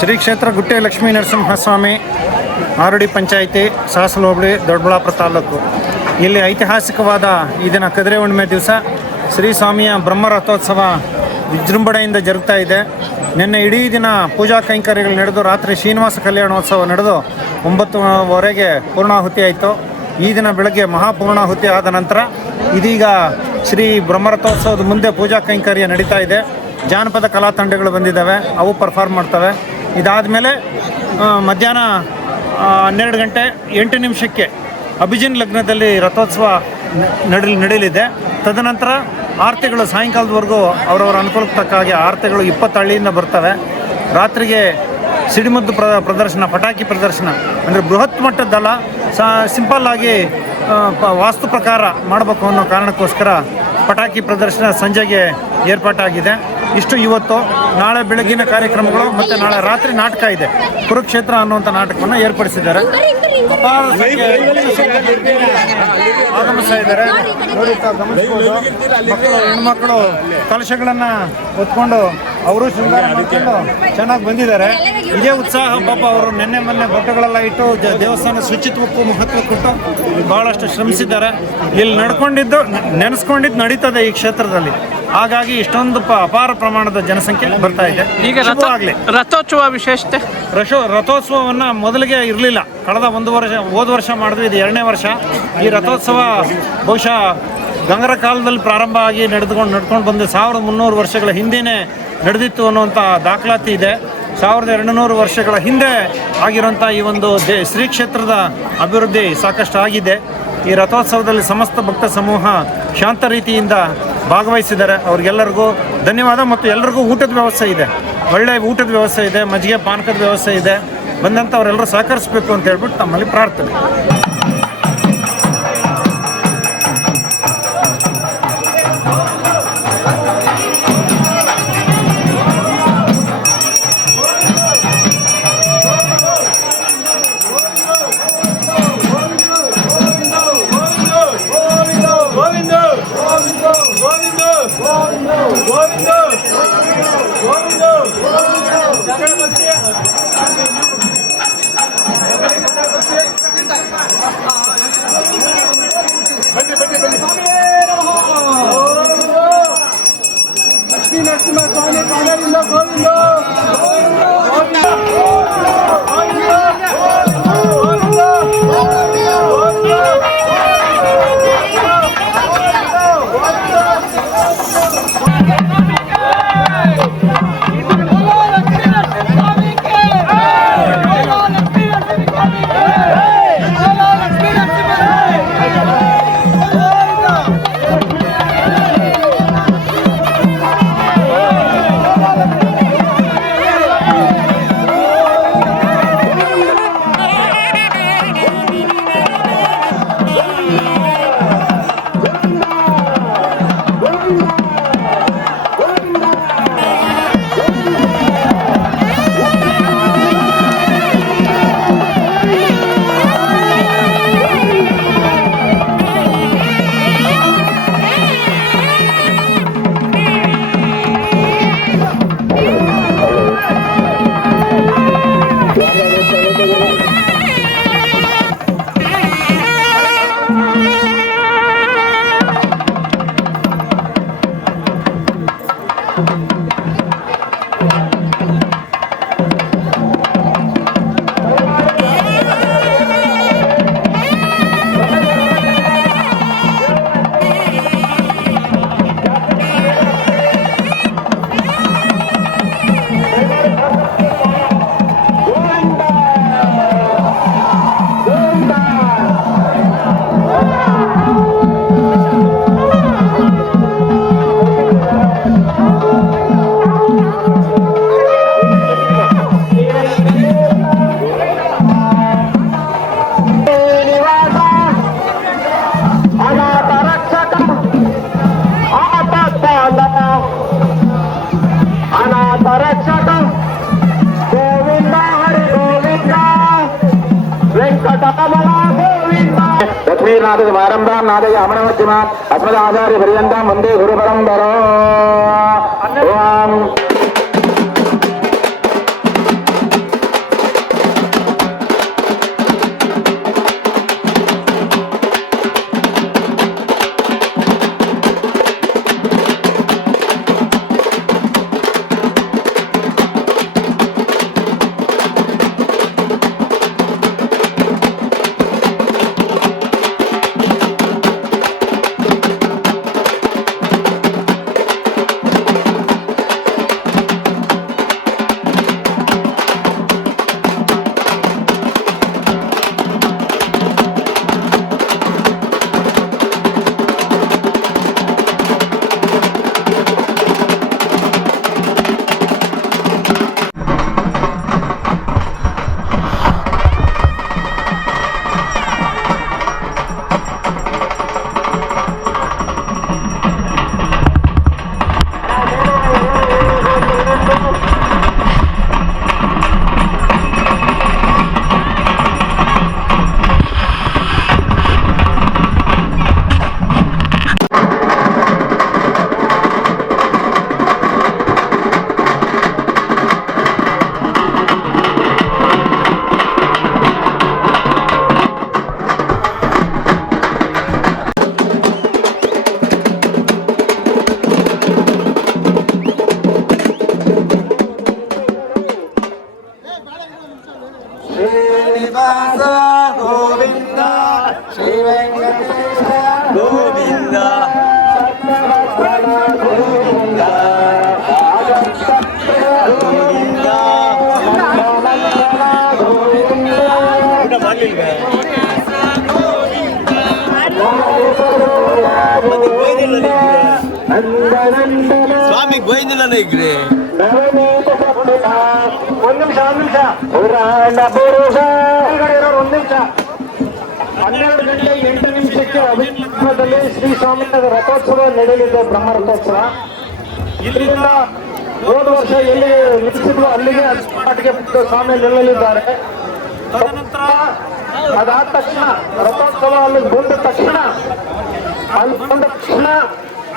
ಶ್ರೀ ಕ್ಷೇತ್ರ ಗುಟ್ಟೆ ಲಕ್ಷ್ಮೀ ನರಸಿಂಹಸ್ವಾಮಿ ಆರುಡಿ ಪಂಚಾಯಿತಿ ಸಾಸಲು ಹೋಬಳಿ ದೊಡ್ಡಬಳ್ಳಾಪುರ ತಾಲೂಕು. ಇಲ್ಲಿ ಐತಿಹಾಸಿಕವಾದ ಈ ದಿನ ಕದಿರೆ ಹುಣ್ಣಿಮೆ ದಿವಸ ಶ್ರೀ ಸ್ವಾಮಿಯ ಬ್ರಹ್ಮರಥೋತ್ಸವ ವಿಜೃಂಭಣೆಯಿಂದ ಜರುಗ್ತಾ ಇದೆ. ನಿನ್ನೆ ಇಡೀ ದಿನ ಪೂಜಾ ಕೈಂಕರ್ಯಗಳು ನಡೆದು ರಾತ್ರಿ ಶ್ರೀನಿವಾಸ ಕಲ್ಯಾಣೋತ್ಸವ ನಡೆದು 9:00ವರೆಗೆ ಪೂರ್ಣಾಹುತಿ ಆಯಿತು. ಈ ದಿನ ಬೆಳಗ್ಗೆ ಮಹಾಪೂರ್ಣಾಹುತಿ ಆದ ನಂತರ ಇದೀಗ ಶ್ರೀ ಬ್ರಹ್ಮರಥೋತ್ಸವದ ಮುಂದೆ ಪೂಜಾ ಕೈಂಕರ್ಯ ನಡೀತಾ ಇದೆ. ಜಾನಪದ ಕಲಾ ತಂಡಗಳು ಬಂದಿದ್ದಾವೆ, ಅವು ಪರ್ಫಾರ್ಮ್ ಮಾಡ್ತವೆ. ಇದಾದ ಮೇಲೆ ಮಧ್ಯಾಹ್ನ 12:08 ಅಭಿಜಿನ್ ಲಗ್ನದಲ್ಲಿ ರಥೋತ್ಸವ ನಡೆಯಲಿದೆ. ತದನಂತರ ಆರತಿಗಳು ಸಾಯಂಕಾಲದವರೆಗೂ ಅವರವರ ಅನುಕೂಲಕ್ಕೆ ತಕ್ಕ ಹಾಗೆ ಆರತಿಗಳು 20 ಹಳ್ಳಿಯಿಂದ ಬರ್ತವೆ. ರಾತ್ರಿಗೆ ಸಿಡಿಮದ್ದು ಪ್ರದರ್ಶನ, ಪಟಾಕಿ ಪ್ರದರ್ಶನ, ಅಂದರೆ ಬೃಹತ್ ಮಟ್ಟದ್ದಲ್ಲ, ಸಿಂಪಲ್ಲಾಗಿ ವಾಸ್ತು ಪ್ರಕಾರ ಮಾಡಬೇಕು ಅನ್ನೋ ಕಾರಣಕ್ಕೋಸ್ಕರ ಪಟಾಕಿ ಪ್ರದರ್ಶನ ಸಂಜೆಗೆ ಏರ್ಪಾಟಾಗಿದೆ. ಇಷ್ಟು ಇವತ್ತು. ನಾಳೆ ಬೆಳಗಿನ ಕಾರ್ಯಕ್ರಮಗಳು ಮತ್ತು ನಾಳೆ ರಾತ್ರಿ ನಾಟಕ ಇದೆ. ಕುರುಕ್ಷೇತ್ರ ಅನ್ನುವಂಥ ನಾಟಕವನ್ನು ಏರ್ಪಡಿಸಿದ್ದಾರೆ. ಅಪಾರ ಆಗಮಿಸ್ತಾ ಇದ್ದಾರೆ. ನೋಡಿ, ಗಮನಿಸ್ಬೋದು. ಹೆಣ್ಮಕ್ಳು ಕಲಶಗಳನ್ನು ಹೊತ್ಕೊಂಡು ಅವರು ಶೃಂಗಾರ ಮಾಡಿಕೊಂಡು ಚೆನ್ನಾಗಿ ಬಂದಿದ್ದಾರೆ. ಇದೇ ಉತ್ಸಾಹ ಪಾಪ ಅವರು ಮೊನ್ನೆ ಬಟ್ಟೆಗಳೆಲ್ಲ ಇಟ್ಟು ದೇವಸ್ಥಾನ ಶುಚಿತ್ವಕ್ಕೂ ಮಹತ್ವ ಕೊಟ್ಟು ಭಾಳಷ್ಟು ಶ್ರಮಿಸಿದ್ದಾರೆ. ಇಲ್ಲಿ ನೆನೆಸ್ಕೊಂಡಿದ್ದು ನಡೀತದೆ ಈ ಕ್ಷೇತ್ರದಲ್ಲಿ. ಹಾಗಾಗಿ ಇಷ್ಟೊಂದು ಅಪಾರ ಪ್ರಮಾಣದ ಜನಸಂಖ್ಯೆ ಬರ್ತಾ ಇದೆ. ಈಗ ರಥೋತ್ಸವ ವಿಶೇಷತೆ, ರಥೋತ್ಸವವನ್ನು ಮೊದಲಿಗೆ ಇರಲಿಲ್ಲ. ಕಳೆದ ಹೋದ ವರ್ಷ ಮಾಡಿದ್ವಿ, ಇದು 2ನೇ ವರ್ಷ. ಈ ರಥೋತ್ಸವ ಬಹುಶಃ ಗಂಗರ ಕಾಲದಲ್ಲಿ ಪ್ರಾರಂಭ ಆಗಿ ನಡ್ಕೊಂಡು ಬಂದು 1300 ವರ್ಷಗಳ ಹಿಂದೆಯೇ ನಡೆದಿತ್ತು ಅನ್ನುವಂಥ ದಾಖಲಾತಿ ಇದೆ. 1200 ವರ್ಷಗಳ ಹಿಂದೆ ಆಗಿರುವಂಥ ಈ ಒಂದು ಶ್ರೀ ಕ್ಷೇತ್ರದ ಅಭಿವೃದ್ಧಿ ಸಾಕಷ್ಟು ಆಗಿದೆ. ಈ ರಥೋತ್ಸವದಲ್ಲಿ ಸಮಸ್ತ ಭಕ್ತ ಸಮೂಹ ಶಾಂತ ರೀತಿಯಿಂದ ಭಾಗವಹಿಸಿದ್ದಾರೆ. ಅವ್ರಿಗೆಲ್ಲರಿಗೂ ಧನ್ಯವಾದ. ಮತ್ತು ಎಲ್ಲರಿಗೂ ಊಟದ ವ್ಯವಸ್ಥೆ ಇದೆ, ಒಳ್ಳೆಯ ಊಟದ ವ್ಯವಸ್ಥೆ ಇದೆ, ಮಜ್ಜಿಗೆ ಪಾನಕದ ವ್ಯವಸ್ಥೆ ಇದೆ. ಬಂದಂಥವರೆಲ್ಲರೂ ಸಹಕರಿಸಬೇಕು ಅಂತ ಹೇಳ್ಬಿಟ್ಟು ನಮ್ಮಲ್ಲಿ ಪ್ರಾರ್ಥನೆ. ಲಕ್ಷ್ಮೀ ನರಸಿಂಹ ಸ್ವಾಮಿ ಕಾಲದಿಂದ ಗೋವಿಂದ ಲಕ್ಷ್ಮೀನಾಥದ ಆರಂಭಾಂ ನಾದಯ ಅಮರಮಧ್ಯಮ ಅಸ್ಮದಾಚಾರ್ಯ ಪರ್ಯಂತಂ ವಂದೇ ಗುರು ಪರಂಪರೋ. ಓಂ ಈಗ್ರಿ ಒಂದು ನಿಮಿಷ ಪುರಾಣ ಪುರುಷ ಇರೋರು 1 ನಿಮಿಷ 12 ಗಂಟೆ 8 ನಿಮಿಷಕ್ಕೆ ಅಭಿನಂದನದಲ್ಲಿ ಶ್ರೀ ಸ್ವಾಮಿಯ ರಥೋತ್ಸವ ನಡೆಯಲಿದೆ. ಬ್ರಹ್ಮ ರಥೋತ್ಸವ ಇಲ್ಲಿಂದ ಹೋದ ವರ್ಷ ಎಲ್ಲಿ ನಿಲ್ಲಿಸಿದ್ರು ಅಲ್ಲಿಗೆ ಪಾಟಿಗೆ ಸ್ವಾಮಿ ನಿಲ್ಲಲಿದ್ದಾರೆ. ತದನಂತರ ಅದಾದ ತಕ್ಷಣ ರಥೋತ್ಸವ ಅಲ್ಲಿ ಬಂದ ತಕ್ಷಣ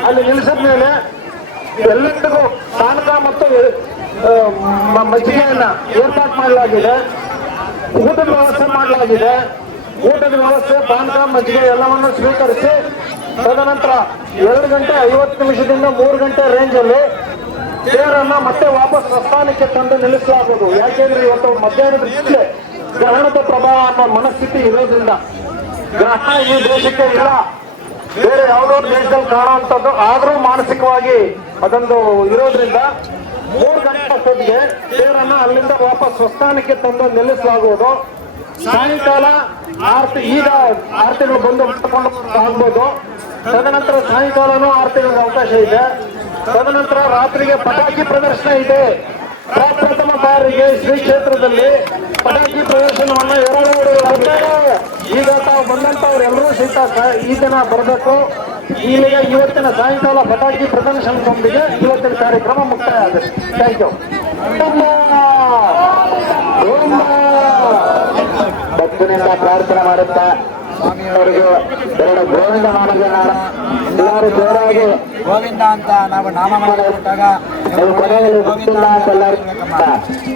ಅಲ್ಲಿ ನಿಲ್ಲಿಸಿದ ಮೇಲೆ ಎಲ್ಲರಿಗೂ ಪಾನಕ ಮತ್ತು ಮಜ್ಜಿಗೆಯನ್ನ ಏರ್ಪಾಡು ಮಾಡಲಾಗಿದೆ. ಊಟದ ವ್ಯವಸ್ಥೆ ಮಾಡಲಾಗಿದೆ. ಊಟದ ವ್ಯವಸ್ಥೆ, ಪಾನಕ, ಮಜ್ಜಿಗೆ ಎಲ್ಲವನ್ನು ಸ್ವೀಕರಿಸಿ ತದನಂತರ 2 ಗಂಟೆ 50 ನಿಮಿಷದಿಂದ 3 ಗಂಟೆ ರೇಂಜಲ್ಲಿ ತೇರನ್ನ ಮತ್ತೆ ವಾಪಸ್ ಪ್ರಸ್ಥಾನಕ್ಕೆ ತಂದು ನಿಲ್ಲಿಸಲಾಗುವುದು. ಯಾಕೆಂದ್ರೆ ಇವತ್ತು ಮಧ್ಯಾಹ್ನದ ಮೇಲೆ ಗ್ರಹಣದ ಪ್ರಭಾವ ಅನ್ನೋ ಮನಸ್ಥಿತಿ ಇರೋದ್ರಿಂದ ಗ್ರಹಣ ಈ ದೇಶಕ್ಕೆ ಇಲ್ಲ, ಬೇರೆ ಯಾವುದೋ ದೇಶದಲ್ಲಿ ಕಾಣುವಂಥದ್ದು. ಆದರೂ ಮಾನಸಿಕವಾಗಿ ಅದೊಂದು ಇರೋದ್ರಿಂದ 3 ಗಂಟೆ ಅಷ್ಟೊತ್ತಿಗೆ ತೇರನ್ನ ಅಲ್ಲಿಂದ ವಾಪಸ್ ಸ್ವಸ್ಥಾನಕ್ಕೆ ತಂದು ನಿಲ್ಲಿಸಲಾಗುವುದು. ಸಾಯಂಕಾಲ ಈಗ ಆರತಿಗಳು ಬಂದು ಮಾಡ್ಕೊಂಡು ಆಗ್ಬೋದು. ತದನಂತರ ಸಾಯಂಕಾಲನೂ ಆರತಿಗಳಿಗೆ ಅವಕಾಶ ಇದೆ. ತದನಂತರ ರಾತ್ರಿಗೆ ಪಟಾಕಿ ಪ್ರದರ್ಶನ ಇದೆ. ಪ್ರಪ್ರಥಮ ಬಾರಿಗೆ ಶ್ರೀ ಕ್ಷೇತ್ರದಲ್ಲಿ ಪಟಾಕಿ ಪ್ರದರ್ಶನವನ್ನು ಈಗ ತಾವು ಬಂದಂತವ್ರು ಎಲ್ಲರೂ ಸಹಿತ ಈ ದಿನ ಬರಬೇಕು. ಇಲ್ಲಿಗೆ ಇವತ್ತಿನ ಸಾಯಂಕಾಲ ಪಟಾಕಿ ಪ್ರದರ್ಶನದೊಂದಿಗೆ ಇವತ್ತಿನ ಕಾರ್ಯಕ್ರಮ ಮುಕ್ತಾಯ ಆಗುತ್ತೆ. Thank you. ಭಕ್ತನಿಂದ ಪ್ರಾರ್ಥನೆ ಮಾಡುತ್ತಾ ಅವರಿಗೆ 2 ಗೋವಿಂದ ನಾಮಗಳನ್ನ ಎಲ್ಲರೂ ಜೋರಾಗಿ ಗೋವಿಂದ ಅಂತ ನಾವು ನಾಮ ಮಾಡಿದಾಗ ಕೊನೆಯಲ್ಲಿ ಗೊತ್ತಿಲ್ಲ ಅಂತ ಎಲ್ಲರೂ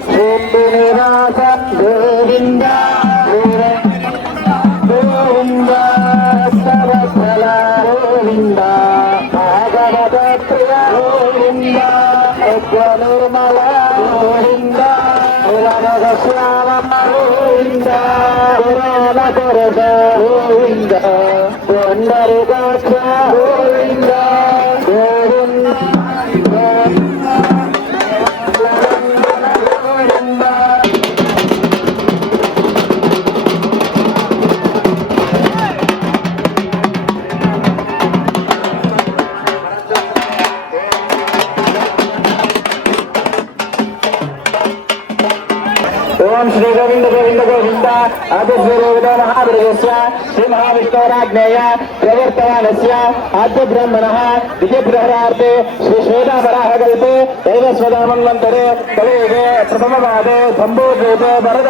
ಶ್ರೀನಿವಾಸ ಗೋವಿಂದ ಗೋವಿಂದ ಸವಸಲ ಗೋವಿಂದ ಭಾಗವತ ಪ್ರಿಯ ಗೋವಿಂದ ನಿರ್ಮಲ ಗೋವಿಂದ ಶ್ಯಾಮ ಗೋವಿಂದ ಪುರಾಣ ಪುರದ ಗೋವಿಂದ ಗೊಂಡರಿಗಾಕ್ಷ ಗೋವಿಂದ ಗೋವಿಂದ ओम श्री गोविंद गोविंद गोविंद आदिश्रीविदो महावीरस्य श्री महाविष्णोराज्ञेय प्रवर्तमानस्य आद्य ब्रह्मणः विजयप्रहरार्थे श्री श्वेतावराहकल्पे एव स्वधामन्वन्तरे कलियुगे प्रथमपादे सम्भूते वरद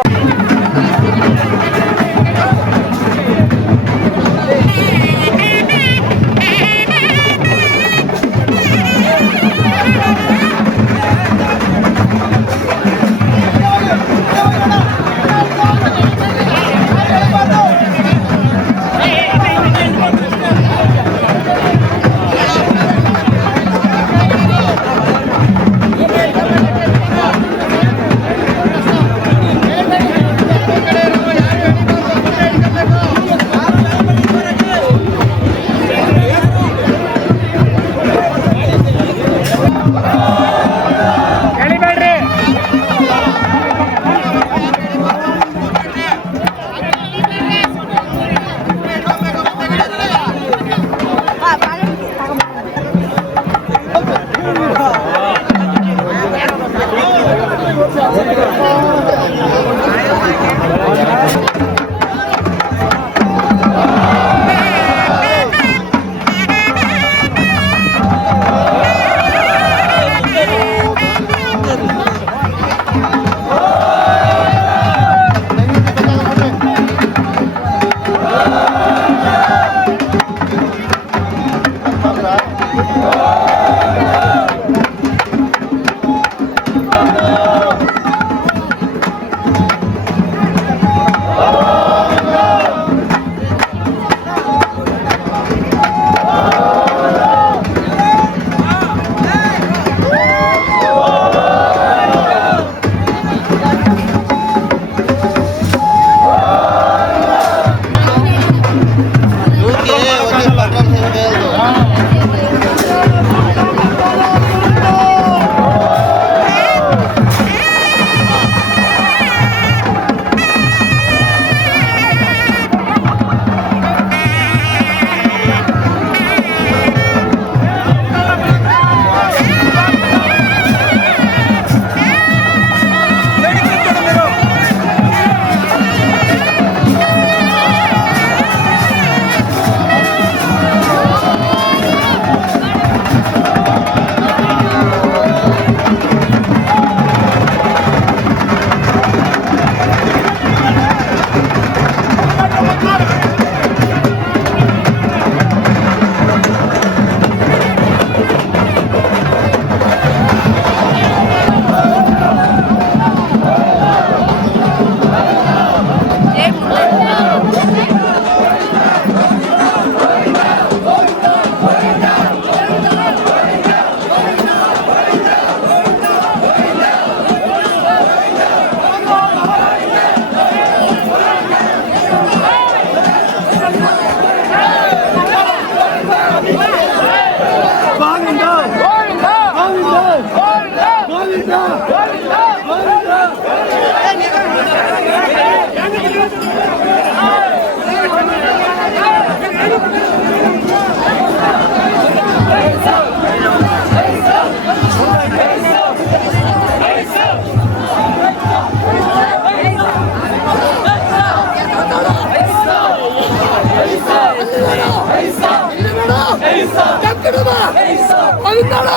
ನೋಡು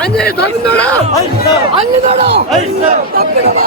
ಆಂಜನೇಯ ಸ್ವಾಮಿ ನೋಡು ಅಲ್ಲಿ ನೋಡು ತಪ್ಪಿ ನೋಡು.